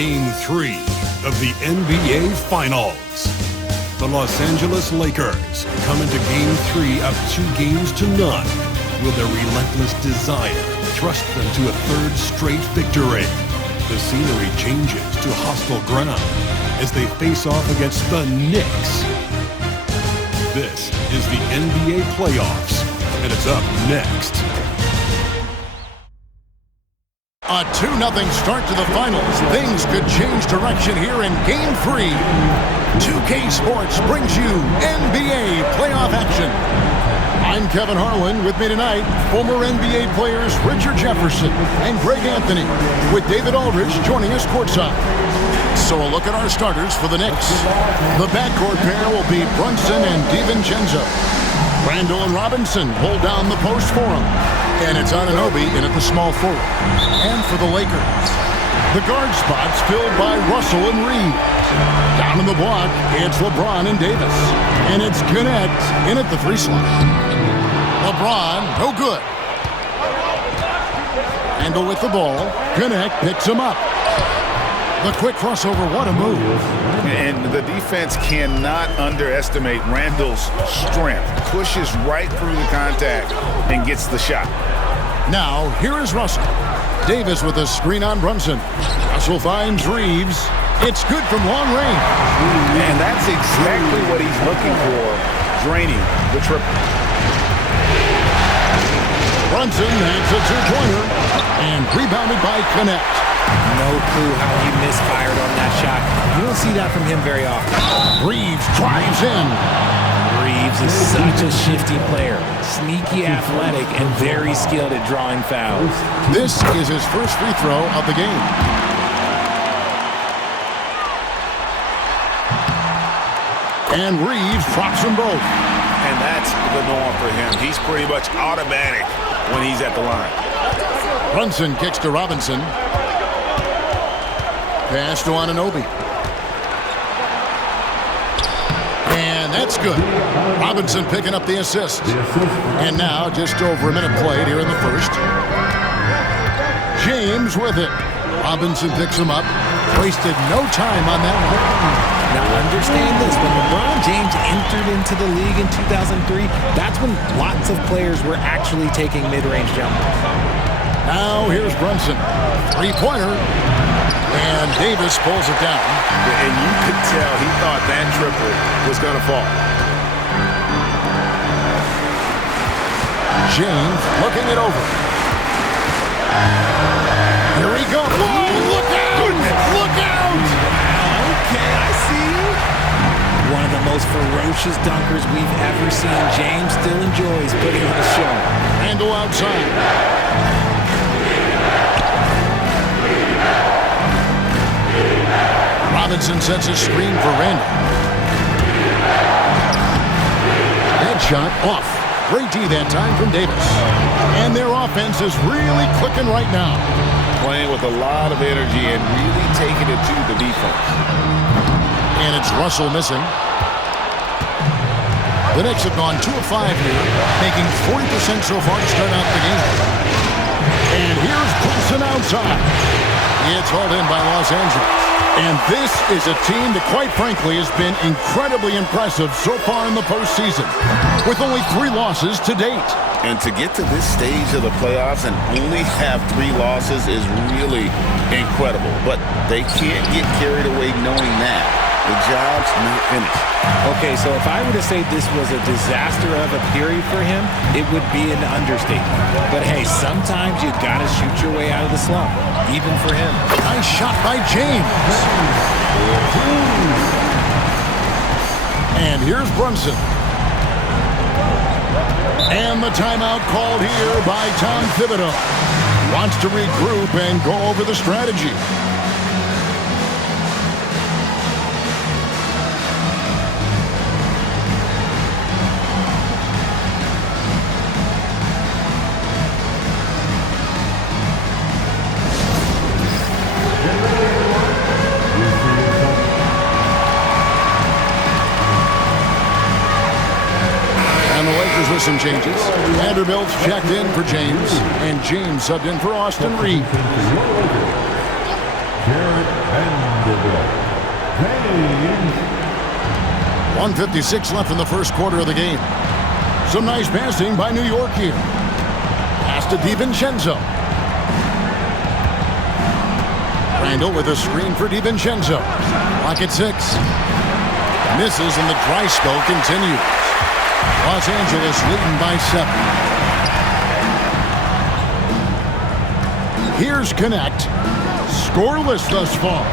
Game 3 of the NBA Finals. The Los Angeles Lakers come into Game 3 up 2-0. Will their relentless desire thrust them to a third straight victory? The scenery changes to hostile ground as they face off against the Knicks. This is the NBA playoffs, and it's up next. A 2-0 start to the finals. Things could change direction here in Game 3. 2K Sports brings you NBA playoff action. I'm Kevin Harlan. With me tonight, former NBA players Richard Jefferson and Greg Anthony, with David Aldridge joining us courtside. So a look at our starters for the Knicks. The backcourt pair will be Brunson and DiVincenzo. Randall and Robinson hold down the post for him. And it's Anunoby in at the small forward. And for the Lakers, the guard spots filled by Russell and Reed. Down in the block, it's LeBron and Davis. And it's Gannett in at the 3 slot. LeBron, no good. Randall with the ball. Gannett picks him up. The quick crossover, what a move. And the defense cannot underestimate Randall's strength. Pushes right through the contact and gets the shot. Now, here is Russell. Davis with a screen on Brunson. Russell finds Reeves. It's good from long range. And that's exactly what he's looking for, draining the triple. Brunson makes a 2-pointer and rebounded by Gannett. No clue how he misfired on that shot. You don't see that from him very often. Reeves drives in. Reeves is such a shifty player. Sneaky athletic and very skilled at drawing fouls. This is his first free throw of the game. And Reeves drops them both. And that's the norm for him. He's pretty much automatic when he's at the line. Brunson kicks to Robinson. Pass to Anunoby. And that's good. Robinson picking up the assist. And now just over a minute played here in the first. James with it. Robinson picks him up. Wasted no time on that one. Now understand this, when LeBron James entered into the league in 2003, that's when lots of players were actually taking mid-range jumpers. Now here's Brunson. 3-pointer. And Davis pulls it down. And you could tell he thought that triple was going to fall. James looking it over. Here he goes. Whoa, look out! Look out! Okay, I see. One of the most ferocious dunkers we've ever seen. James still enjoys putting on a show. Randall outside. Robinson sets a screen for Randall. That shot off. Great D that time from Davis. And their offense is really clicking right now. Playing with a lot of energy and really taking it to the defense. And it's Russell missing. The Knicks have gone 2 of 5 here, making 40% so far to start out the game. And here's Brunson outside. It's hauled in by Los Angeles. And this is a team that, quite frankly, has been incredibly impressive so far in the postseason, with only 3 losses to date. And to get to this stage of the playoffs and only have 3 losses is really incredible. But they can't get carried away knowing that. The job's not finished. Okay, so if I were to say this was a disaster of a period for him, it would be an understatement. But hey, sometimes you gotta shoot your way out of the slump, even for him. Nice shot by James. And here's Brunson. And the timeout called here by Tom Thibodeau. Wants to regroup and go over the strategy. With some changes. Vanderbilt's checked in for James, and James subbed in for Austin Reed. .156 left in the first quarter of the game. Some nice passing by New York here. Pass to DiVincenzo. Randall with a screen for DiVincenzo. Clock at 6. Misses and the dry spell continues. Los Angeles leading by 7. Here's Connect. Scoreless thus far.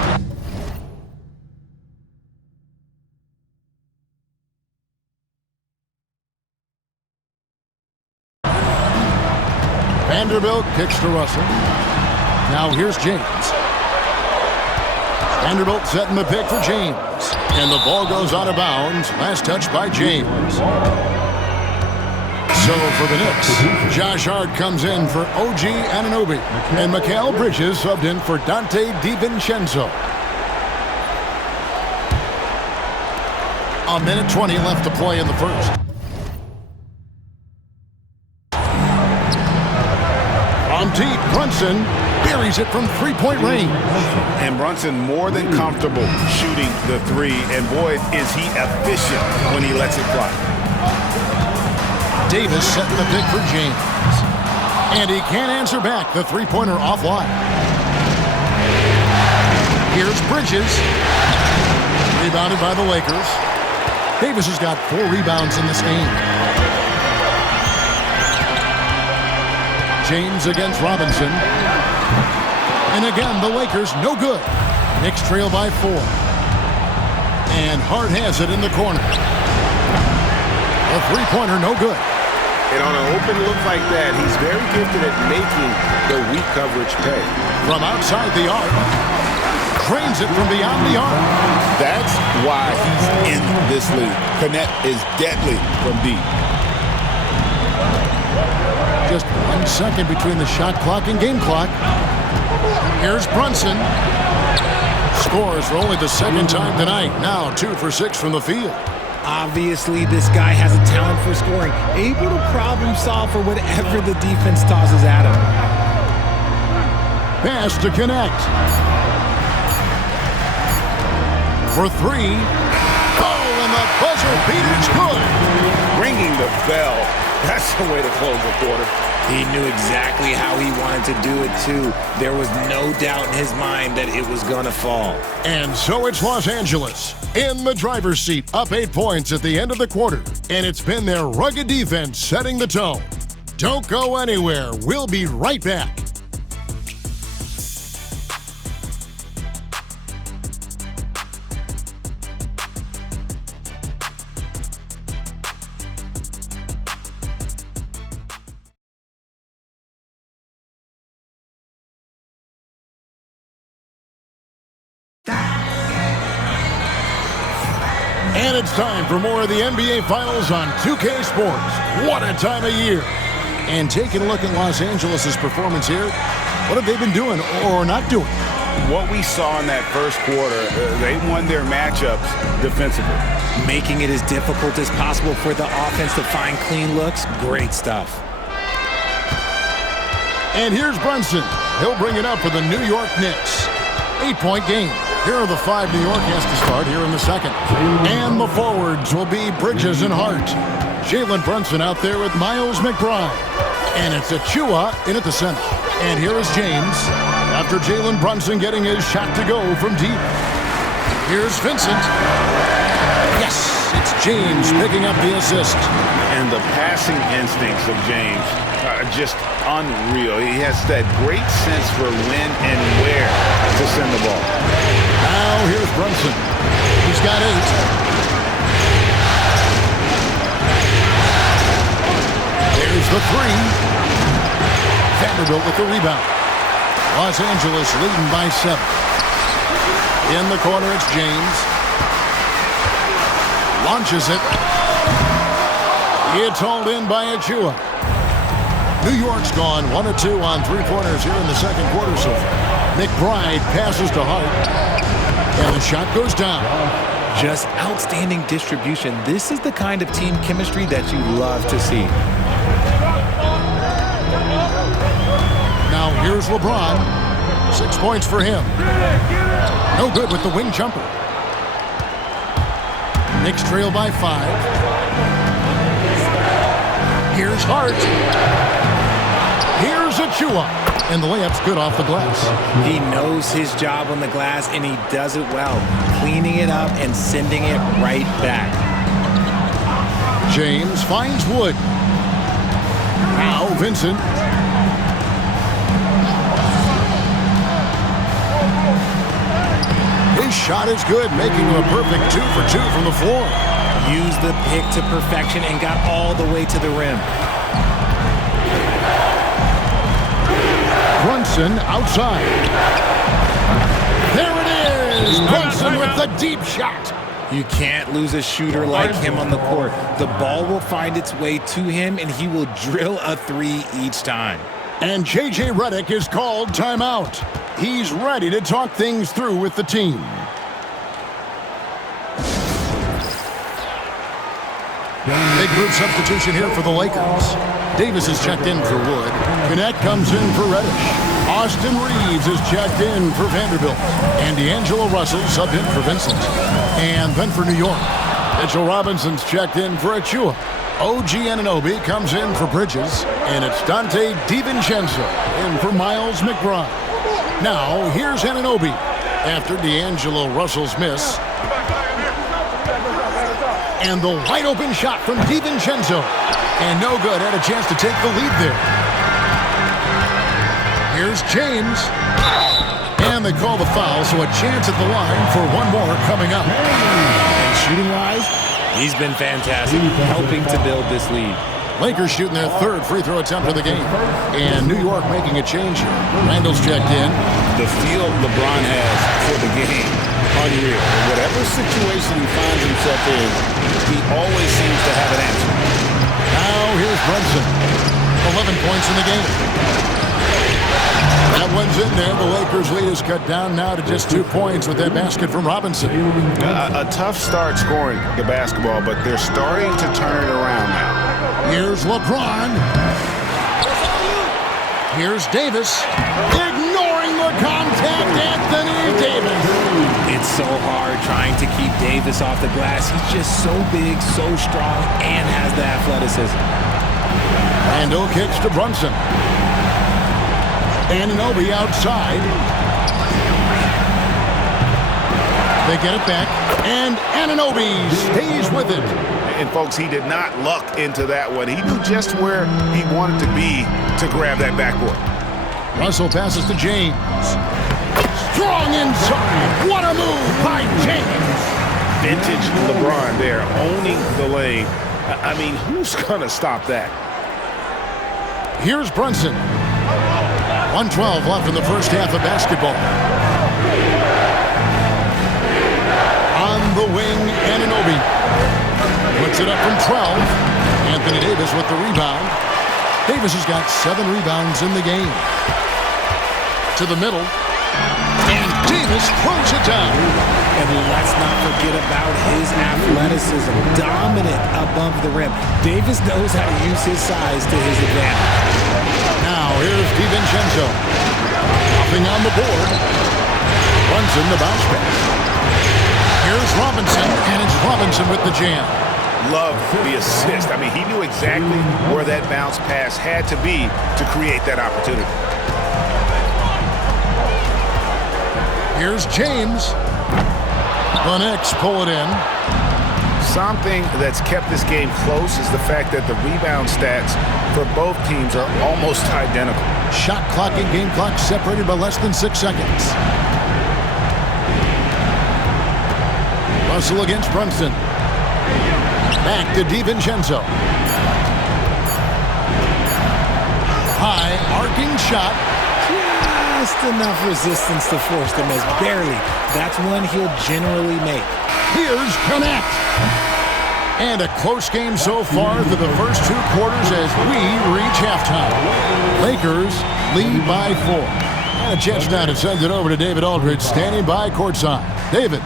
Vanderbilt kicks to Russell. Now here's James. Vanderbilt setting the pick for James. And the ball goes out of bounds. Last touch by James. So for the Knicks, Josh Hart comes in for OG Anunoby. And Mikal Bridges subbed in for Dante DiVincenzo. 1:20 left to play in the first. From deep, Brunson buries it from three-point range. And Brunson more than comfortable shooting the three. And boy, is he efficient when he lets it fly. Davis setting the pick for James. And he can't answer back. The three-pointer offline. Here's Bridges. Rebounded by the Lakers. Davis has got 4 rebounds in this game. James against Robinson. And again, the Lakers no good. Knicks trail by 4. And Hart has it in the corner. A three-pointer no good. And on an open look like that, he's very gifted at making the weak coverage pay. From outside the arc. Drains it from beyond the arc. That's why he's in this league. Connect is deadly from deep. Just 1 second between the shot clock and game clock. Here's Brunson. Scores for only the second time tonight. Now 2 for 6 from the field. Obviously, this guy has a talent for scoring. Able to problem solve for whatever the defense tosses at him. Pass to Connect. For 3. Oh, and the buzzer beater's good. Ringing the bell. That's the way to close the quarter. He knew exactly how he wanted to do it, too. There was no doubt in his mind that it was going to fall. And so it's Los Angeles in the driver's seat, up 8 points at the end of the quarter. And it's been their rugged defense setting the tone. Don't go anywhere. We'll be right back. And it's time for more of the NBA Finals on 2K Sports. What a time of year. And taking a look at Los Angeles' performance here, what have they been doing or not doing? What we saw in that first quarter, they won their matchups defensively. Making it as difficult as possible for the offense to find clean looks. Great stuff. And here's Brunson. He'll bring it up for the New York Knicks. 8-point game. Here are the 5 New York has to start here in the second. And the forwards will be Bridges and Hart. Jalen Brunson out there with Miles McBride. And it's Achua in at the center. And here is James. After Jalen Brunson getting his shot to go from deep. Here's Vincent. Yes, it's James picking up the assist. And the passing instincts of James are just unreal. He has that great sense for when and where to send the ball. Now here's Brunson. He's got 8. There's the 3. Vanderbilt with the rebound. Los Angeles leading by 7. In the corner, it's James. Launches it. It's hauled in by Achua. New York's gone 1 of 2 on 3-pointers here in the second quarter so far. McBride passes to Hart. And the shot goes down. Just outstanding distribution. This is the kind of team chemistry that you love to see. Now here's LeBron. 6 points for him. No good with the wing jumper. Knicks trail by 5. Here's Hart. Here's Achua. And the layup's good off the glass. He knows his job on the glass, and he does it well, cleaning it up and sending it right back. James finds Wood. Now Vincent. His shot is good, making him a perfect 2 for 2 from the floor. Used the pick to perfection and got all the way to the rim. Brunson outside. There it is! Brunson with the deep shot. You can't lose a shooter like him on the court. The ball will find its way to him, and he will drill a 3 each time. And J.J. Redick is called timeout. He's ready to talk things through with the team. Big group substitution here for the Lakers. Davis is checked in for Wood. Connect comes in for Reddish. Austin Reeves is checked in for Vanderbilt. And D'Angelo Russell subbed in for Vincent. And then for New York, Mitchell Robinson's checked in for Achua. OG Anunoby comes in for Bridges. And it's Dante DiVincenzo in for Miles McBride. Now, here's Anunoby after D'Angelo Russell's miss. And the wide-open shot from DiVincenzo. And no good. Had a chance to take the lead there. Here's James. And they call the foul, so a chance at the line for one more coming up. And shooting-wise, he's been fantastic, helping to build this lead. Lakers shooting their 3rd free throw attempt of the game. And New York making a change here. Randall's checked in. The feel LeBron has for the game, unreal. Whatever situation he finds himself in, he always seems to have an answer. Now here's Brunson. 11 points in the game. That one's in there. The Lakers lead is cut down now to just 2 points with that basket from Robinson. A tough start scoring the basketball, but they're starting to turn it around now. Here's LeBron. Here's Davis. Ignoring the contact, Anthony Davis. It's so hard trying to keep Davis off the glass. He's just so big, so strong, and has the athleticism. Randall kicks to Brunson. Anunoby outside. They get it back, and Anunoby stays with it. And, folks, he did not luck into that one. He knew just where he wanted to be to grab that backboard. Russell passes to James. Strong inside. What a move by James. Vintage LeBron there, owning the lane. I mean, who's going to stop that? Here's Brunson. 1:12 left in the first half of basketball. On the wing, Anunoby puts it up from 12. Anthony Davis with the rebound. Davis has got 7 rebounds in the game. To the middle. And Davis throws it down. And let's not forget about his athleticism. Dominant above the rim. Davis knows how to use his size to his advantage. Now here's DiVincenzo. Nothing on the board. Runs in the bounce pass. Here's Robinson, and it's Robinson with the jam. Love the assist. I mean, he knew exactly where that bounce pass had to be to create that opportunity. Here's James. The Knicks pull it in. Something that's kept this game close is the fact that the rebound stats for both teams are almost identical. Shot clock and game clock separated by less than 6 seconds. Russell against Brunson. Back to DiVincenzo. High arcing shot. Just enough resistance to force the miss. Barely. That's one he'll generally make. Here's Connect. And a close game so far through the first 2 quarters as we reach halftime. Lakers lead by 4. And a chance now to send it over to David Aldridge, standing by courtside. David.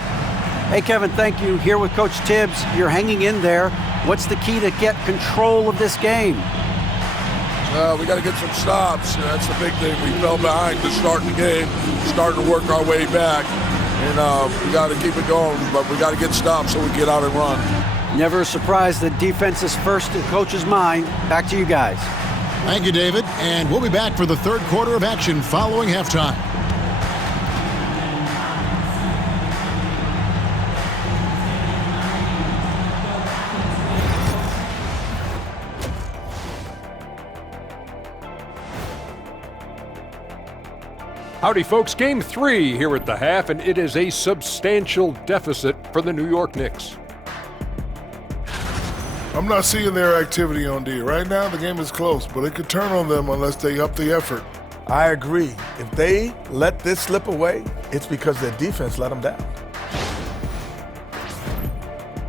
Hey, Kevin, thank you. Here with Coach Tibbs. You're hanging in there. What's the key to get control of this game? We got to get some stops. That's the big thing. We fell behind to start the game, starting to work our way back. And we got to keep it going, but we got to get stops so we get out and run. Never a surprise that defense is first in coach's mind. Back to you guys. Thank you, David. And we'll be back for the third quarter of action following halftime. Howdy, folks. Game 3 here at the half, and it is a substantial deficit for the New York Knicks. I'm not seeing their activity on D. Right now, the game is close, but it could turn on them unless they up the effort. I agree. If they let this slip away, it's because their defense let them down.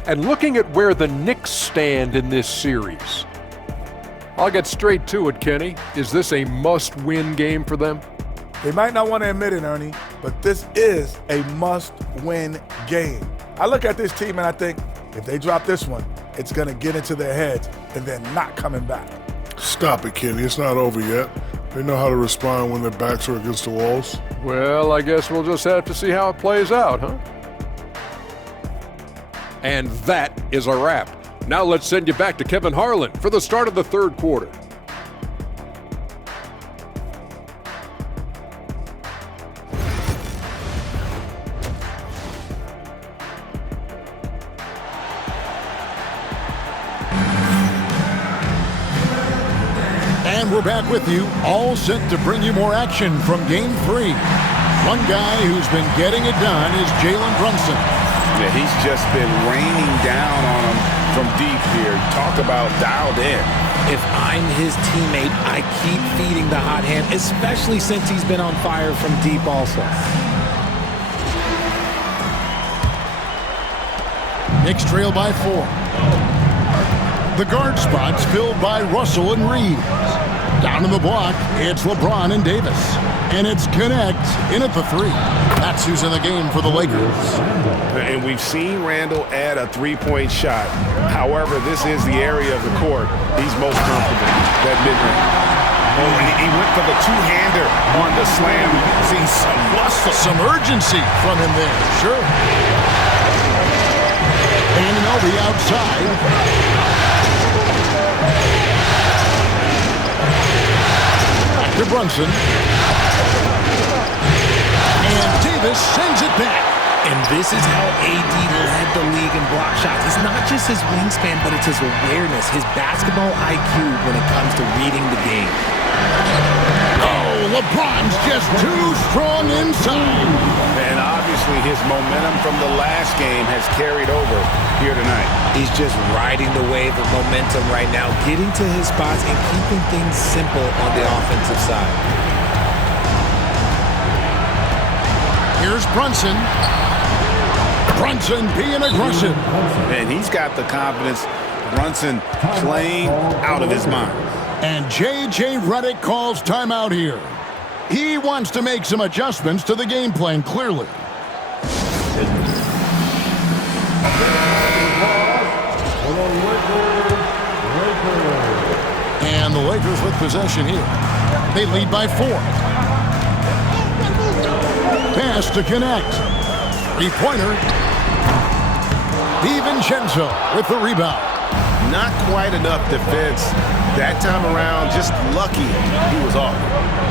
And looking at where the Knicks stand in this series, I'll get straight to it, Kenny. Is this a must-win game for them? They might not want to admit it, Ernie, but this is a must-win game. I look at this team and I think, if they drop this one, it's going to get into their heads and then not coming back. Stop it, Kenny. It's not over yet. They know how to respond when their backs are against the walls. Well, I guess we'll just have to see how it plays out, huh? And that is a wrap. Now let's send you back to Kevin Harlan for the start of the third quarter. And we're back with you, all set to bring you more action from Game 3. One guy who's been getting it done is Jalen Brunson. Yeah, he's just been raining down on him from deep here. Talk about dialed in. If I'm his teammate, I keep feeding the hot hand, especially since he's been on fire from deep also. Knicks trail by 4. The guard spot's filled by Russell and Reeves. Down in the block, it's LeBron and Davis. And it's Connect in at the 3. That's who's in the game for the Lakers. And we've seen Randall add a three-point shot. However, this is the area of the court he's most comfortable, that mid-range. Oh, and he went for the two-hander on the slam. See some muscle. Some urgency from him there, sure. And Obi outside. To Brunson. And Davis sends it back. And this is how AD led the league in block shots. It's not just his wingspan, but it's his awareness, his basketball IQ when it comes to reading the game. Oh, LeBron's just too strong inside. And obviously his momentum from the last game has carried over here tonight. He's just riding the wave of momentum right now, getting to his spots and keeping things simple on the offensive side. Here's Brunson. Brunson being aggressive. And he's got the confidence. Brunson playing out of his mind. And J.J. Redick calls timeout here. He wants to make some adjustments to the game plan, clearly. And the Lakers with possession here. They lead by 4. Pass to Connect. Three-pointer. DiVincenzo with the rebound. Not quite enough defense that time around. Just lucky he was off.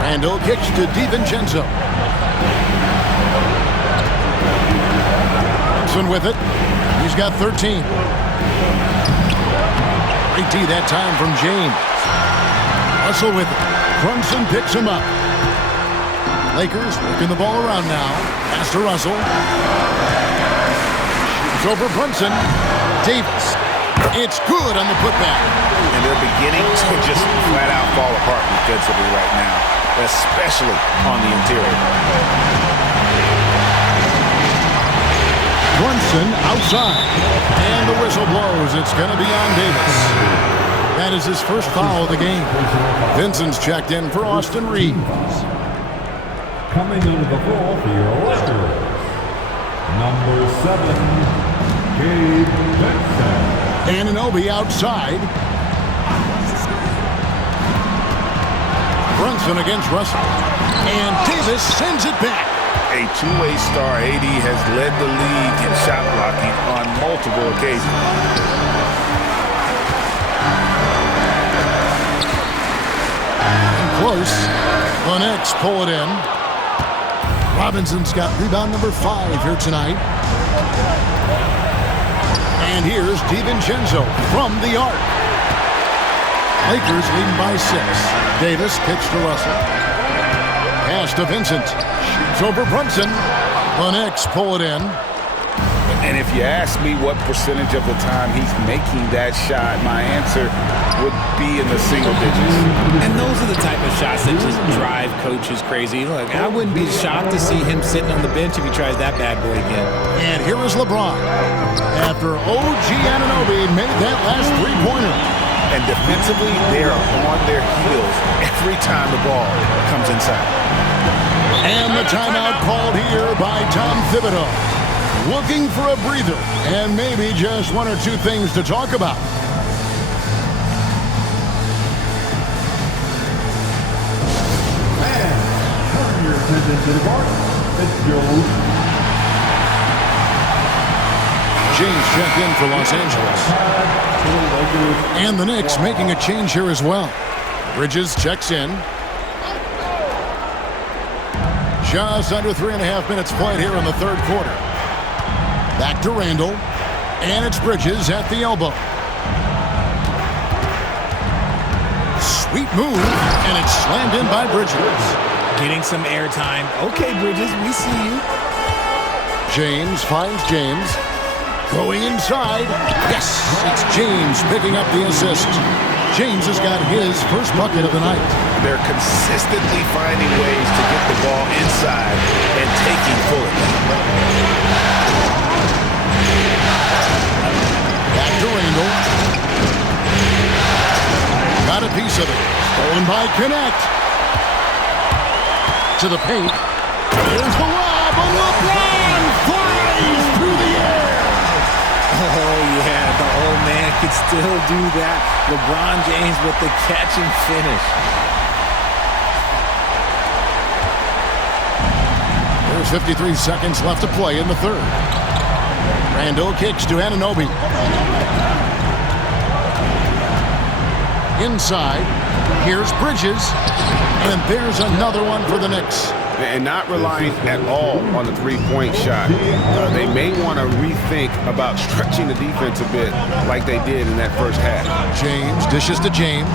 Randall kicks to DiVincenzo. Brunson with it. He's got 13. Great D that time from James. Russell with it. Brunson picks him up. Lakers working the ball around now. Pass to Russell. Shoots over Brunson. Davis. It's good on the putback. And they're beginning to just flat out fall apart defensively right now, especially on the interior. Brunson outside. And the whistle blows. It's going to be on Davis. That is his first foul of the game. Vincent's checked in for Austin Reeves. Coming into the floor for your Lakers, number 7, Gabe Vincent. Anunoby outside. Brunson against Russell. And Davis sends it back. A two-way star, AD has led the league in shot blocking on multiple occasions. Close. The Knicks pull it in. Robinson's got rebound number 5 here tonight. And here's DiVincenzo from the arc. Lakers leading by 6. Davis kicks to Russell. Pass to Vincent. Shoots over Brunson. The Knicks pull it in. And if you ask me what percentage of the time he's making that shot, my answer would be in the single digits. And those are the type of shots that just drive coaches crazy. Look, I wouldn't be shocked to see him sitting on the bench if he tries that bad boy again. And here is LeBron. After OG Anunoby made that last three-pointer. And defensively, they are on their heels every time the ball comes inside. And the timeout called here by Tom Thibodeau. Looking for a breather and maybe just one or two things to talk about. And turn your attention to the bar. It's Joe. James checked in for Los Angeles. And the Knicks making a change here as well. Bridges checks in. Just under 3.5 minutes played here in the third quarter. Back to Randall. And it's Bridges at the elbow. Sweet move. And it's slammed in by Bridges. Getting some airtime. Okay, Bridges, we see you. James finds James. Going inside. Yes, it's James picking up the assist. James has got his first bucket of the night. They're consistently finding ways to get the ball inside and taking full advantage. Back to Randall. Got a piece of it. Stolen by Connect. To the paint. Here's the lob, and LeBron flies through the air. Oh, yeah, the old man could still do that. LeBron James with the catch and finish. There's 53 seconds left to play in the third. Randall kicks to Anunoby. Inside, here's Bridges, and there's another one for the Knicks. And not relying at all on the three-point shot. They may want to rethink about stretching the defense a bit like they did in that first half. James dishes to James.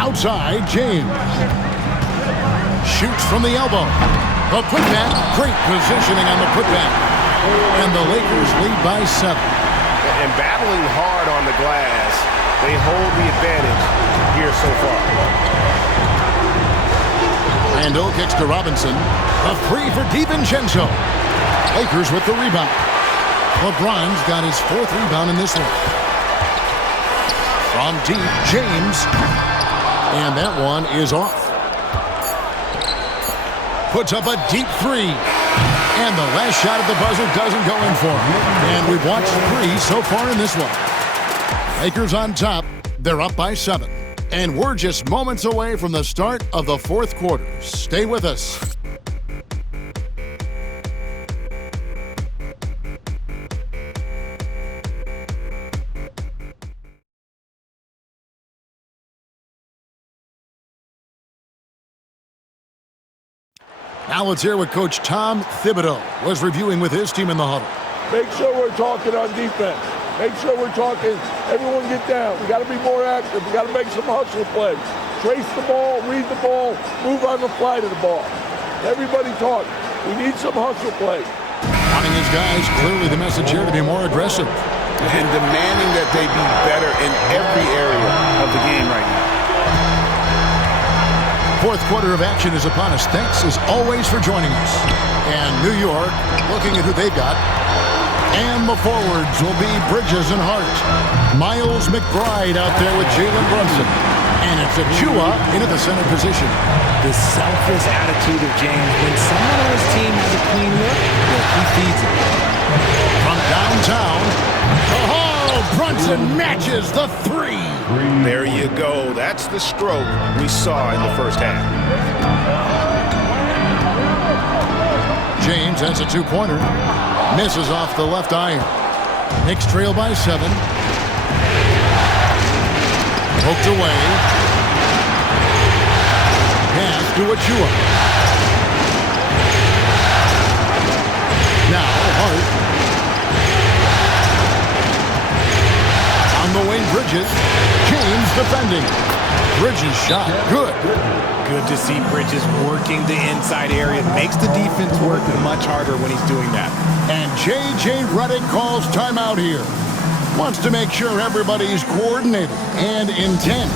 Outside, James. Shoots from the elbow. A putback. Great positioning on the putback. And the Lakers lead by 7. And battling hard on the glass, they hold the advantage here so far. Randall kicks to Robinson. A three for DiVincenzo. Lakers with the rebound. LeBron's got his 4th rebound in this one. From deep, James. And that one is off. Puts up a deep 3. And the last shot at the buzzer doesn't go in for him. And we've watched 3 so far in this one. Lakers on top. They're up by 7. And we're just moments away from the start of the fourth quarter. Stay with us. Now let's hear what Coach Tom Thibodeau was reviewing with his team in the huddle. Make sure we're talking on defense. Make sure we're talking, everyone get down. We got to be more active. We got to make some hustle plays. Trace the ball, read the ball, move on the fly to the ball. Everybody talk. We need some hustle plays. Wanting his guys, clearly the message here to be more aggressive. And demanding that they be better in every area of the game right now. Fourth quarter of action is upon us. Thanks as always for joining us. And New York looking at who they've got. And the forwards will be Bridges and Hart. Miles McBride out there with Jalen Brunson. And it's Achua into the center position. The selfless attitude of James. When someone on his team has a clean look, he feeds it. From downtown, oh, Brunson matches the 3. There you go. That's the stroke we saw in the first half. James has a two-pointer. Misses off the left iron. Knicks trail by 7. Poked away. Pass to Achua. Now Hart. On the wing, Bridges. James defending. Bridges shot. Good. Good to see Bridges working the inside area. Makes the defense work much harder when he's doing that. And J.J. Redick calls timeout here. Wants to make sure everybody's coordinated and intent.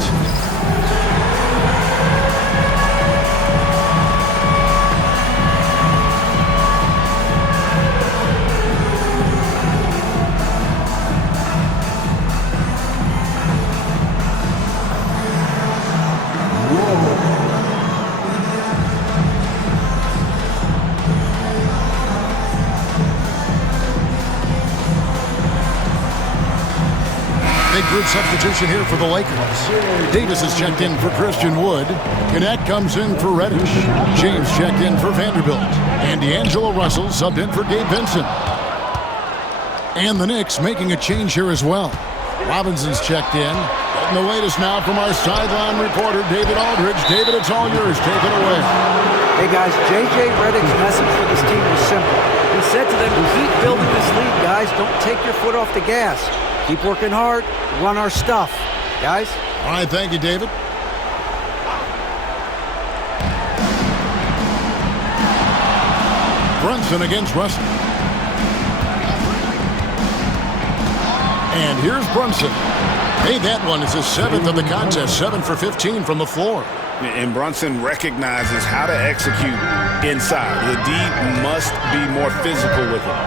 Group substitution here for the Lakers. Davis is checked in for Christian Wood. Gannett comes in for Reddish. James checked in for Vanderbilt. And D'Angelo Russell subbed in for Gabe Vincent. And the Knicks making a change here as well. Robinson's checked in. Getting the latest now from our sideline reporter, David Aldridge. David, it's all yours. Take it away. Hey guys, J.J. Redick's message for this team was simple. He said to them, keep building this lead, guys. Don't take your foot off the gas. Keep working hard, run our stuff, guys. All right, thank you, David. Brunson against Russell. And here's Brunson. Hey, that one is his 7th of the contest, 7 for 15 from the floor. And Brunson recognizes how to execute inside. The D must be more physical with him.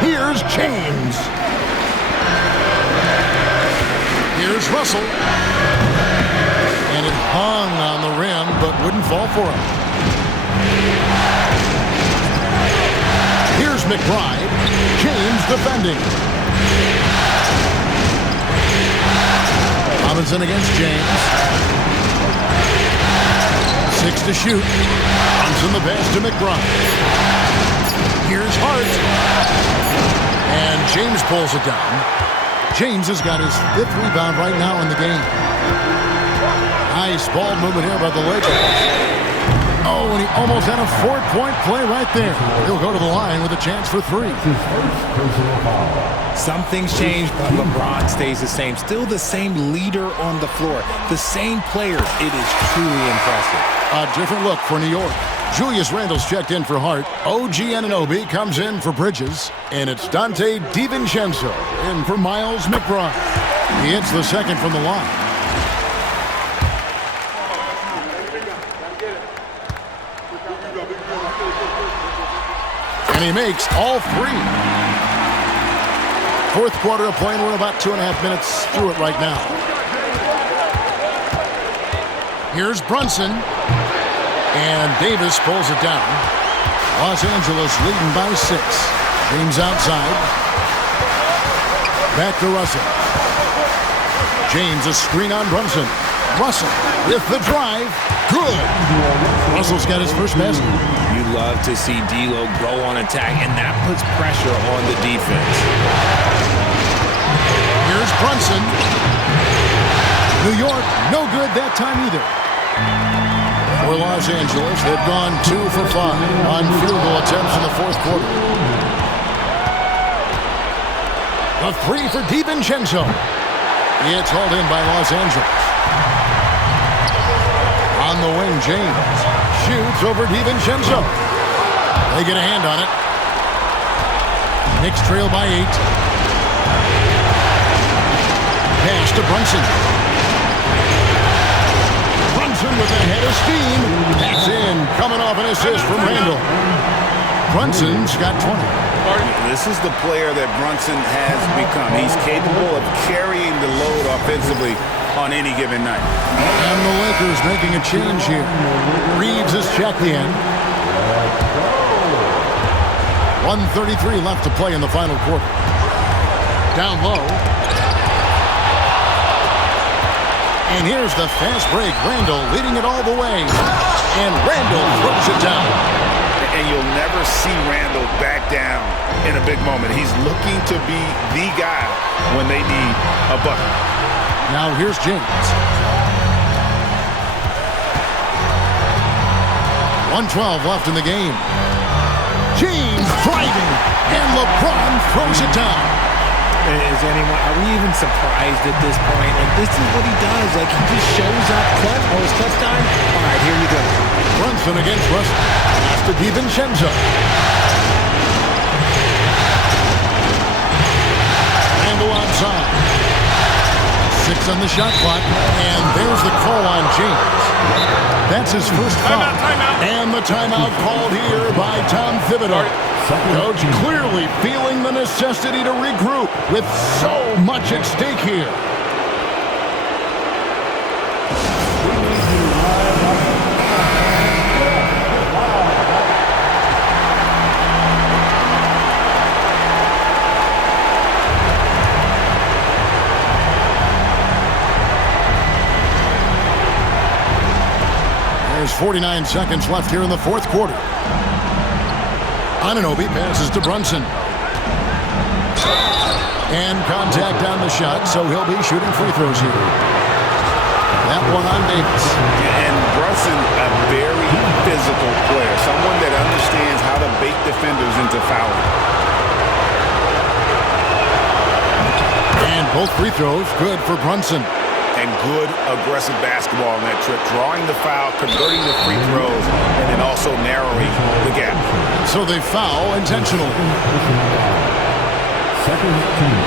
Here's James. Here's Russell. And it hung on the rim, but wouldn't fall for him. Here's McBride. James defending. Robinson against James. 6 to shoot. Brunson the pass to McBride. Here's Hart. And James pulls it down. James has got his 5th rebound right now in the game. Nice ball movement here by the Lakers. Oh, and he almost had a 4-point play right there. He'll go to the line with a chance for 3. Some things change, but LeBron stays the same. Still the same leader on the floor. The same players. It is truly impressive. A different look for New York. Julius Randle's checked in for Hart. OG Anunoby comes in for Bridges. And it's Dante DiVincenzo in for Miles McBride. He hits the second from the line. And he makes all 3. 4th quarter of play, and we're about 2.5 minutes through it right now. Here's Brunson. And Davis pulls it down. Los Angeles leading by 6. James outside. Back to Russell. James a screen on Brunson. Russell with the drive. Good. Russell's got his first basket. You love to see D'Lo go on attack, and that puts pressure on the defense. Here's Brunson. New York, no good that time either. For Los Angeles, they've gone 2 for 5 on field goal attempts in the 4th quarter. The 3 for DiVincenzo. It's hauled in by Los Angeles. On the wing, James shoots over DiVincenzo. They get a hand on it. Knicks trail by 8. Pass to Brunson. With a head of steam. That's in. Coming off an assist from Randle. Brunson's got 20. This is the player that Brunson has become. He's capable of carrying the load offensively on any given night. And the Lakers making a change here. Reeves is checked in. 1:33 left to play in the final quarter. Down low. And here's the fast break. Randall leading it all the way. And Randall throws it down. And you'll never see Randall back down in a big moment. He's looking to be the guy when they need a bucket. Now here's James. 1:12 left in the game. James driving, and LeBron throws it down. Are we even surprised at this point? Like, this is what he does. Like, he just shows up clutch. Oh, it's clutch time? All right, here you go. Brunson against Russell. Pass to DiVincenzo. Randall onside. 6 on the shot clock, and there's the call on James. That's his first foul. Timeout. And the timeout called here by Tom Thibodeau. Coach clearly feeling the necessity to regroup with so much at stake here. There's 49 seconds left here in the fourth quarter. Anunoby passes to Brunson. And contact on the shot, so he'll be shooting free throws here. That one on Davis. And Brunson, a very physical player, someone that understands how to bait defenders into fouling. And both free throws good for Brunson. And good aggressive basketball on that trip, drawing the foul, converting the free throws, and then also narrowing the gap. So they foul intentionally. Second team.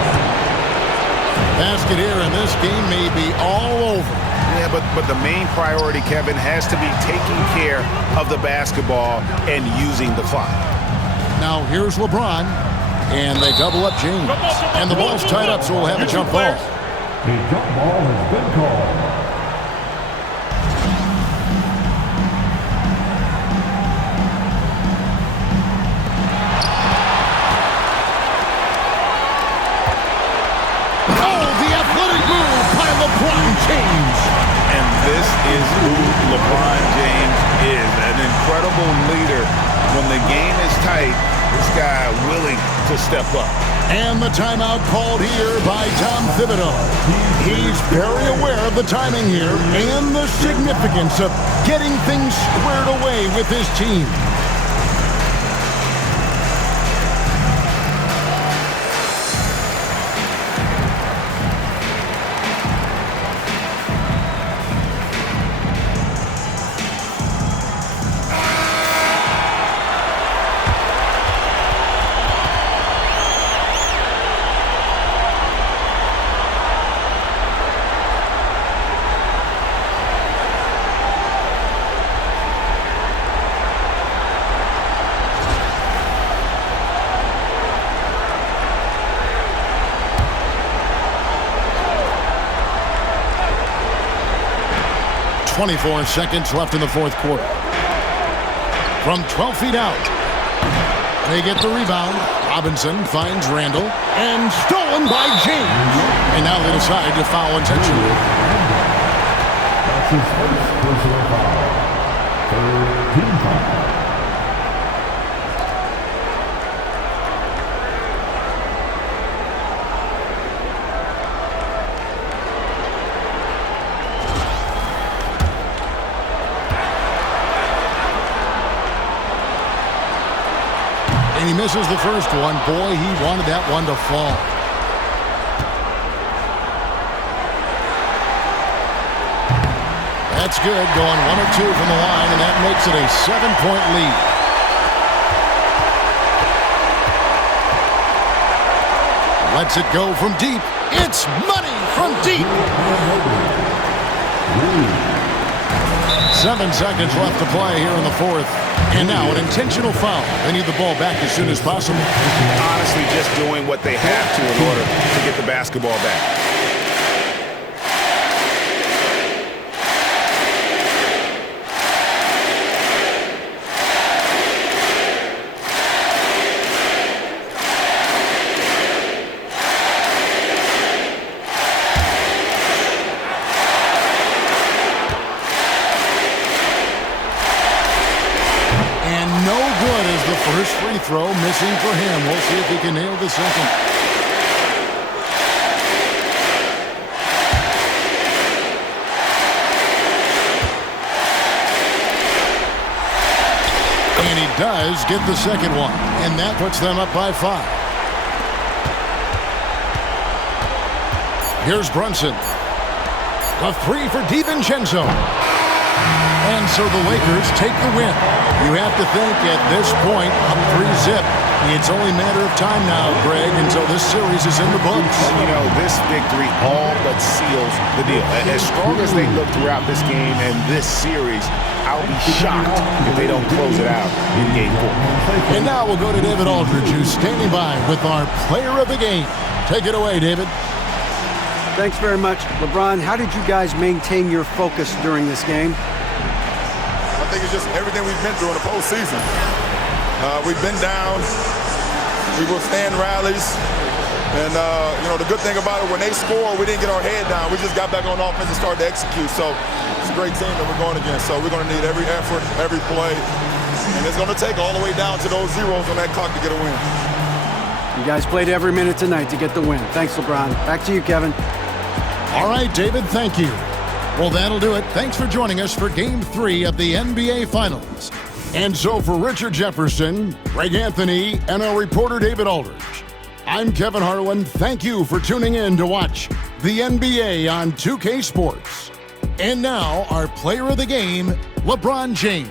Basket here, and this game may be all over. Yeah, but the main priority, Kevin, has to be taking care of the basketball and using the clock. Now here's LeBron, and they double up James. And the ball's tied up, so we'll have a jump ball. A jump ball has been called. Oh, the athletic move by LeBron James. And this is who LeBron James is, an incredible leader. When the game is tight, this guy willing to step up. And the timeout called here by Tom Thibodeau. He's very aware of the timing here and the significance of getting things squared away with his team. .24 seconds left in the fourth quarter. From 12 feet out, they get the rebound. Robinson finds Randall, and stolen by James. And now they decide to foul intentionally. That's his first personal foul. Third team foul. And he misses the first one. Boy, he wanted that one to fall. That's good, going 1 or 2 from the line, and that makes it a 7-point lead. Lets it go from deep. It's money from deep. 7 seconds left to play here in the fourth. And now an intentional foul. They need the ball back as soon as possible. Honestly, just doing what they have to in order to get the basketball back. throw missing for him. We'll see if he can nail the second. And he does get the second one, and that puts them up by 5. Here's Brunson. A 3 for DiVincenzo. And so the Lakers take the win. You have to think at this point, up 3-zip. It's only a matter of time now, Greg, until this series is in the books. You know, this victory all but seals the deal. As strong as they look throughout this game and this series, I'll be shocked if they don't close it out in Game 4. And now we'll go to David Aldridge, who's standing by with our player of the game. Take it away, David. Thanks very much. LeBron, how did you guys maintain your focus during this game? I think it's just everything we've been through in the postseason. We've been down. We withstand rallies. And, you know, the good thing about it, when they score, we didn't get our head down. We just got back on offense and started to execute. So it's a great team that we're going against. So we're going to need every effort, every play. And it's going to take all the way down to those zeros on that clock to get a win. You guys played every minute tonight to get the win. Thanks, LeBron. Back to you, Kevin. All right, David, thank you. Well, that'll do it. Thanks for joining us for Game 3 of the NBA Finals. And so for Richard Jefferson, Greg Anthony, and our reporter David Aldridge, I'm Kevin Harlan. Thank you for tuning in to watch the NBA on 2K Sports. And now, our player of the game, LeBron James.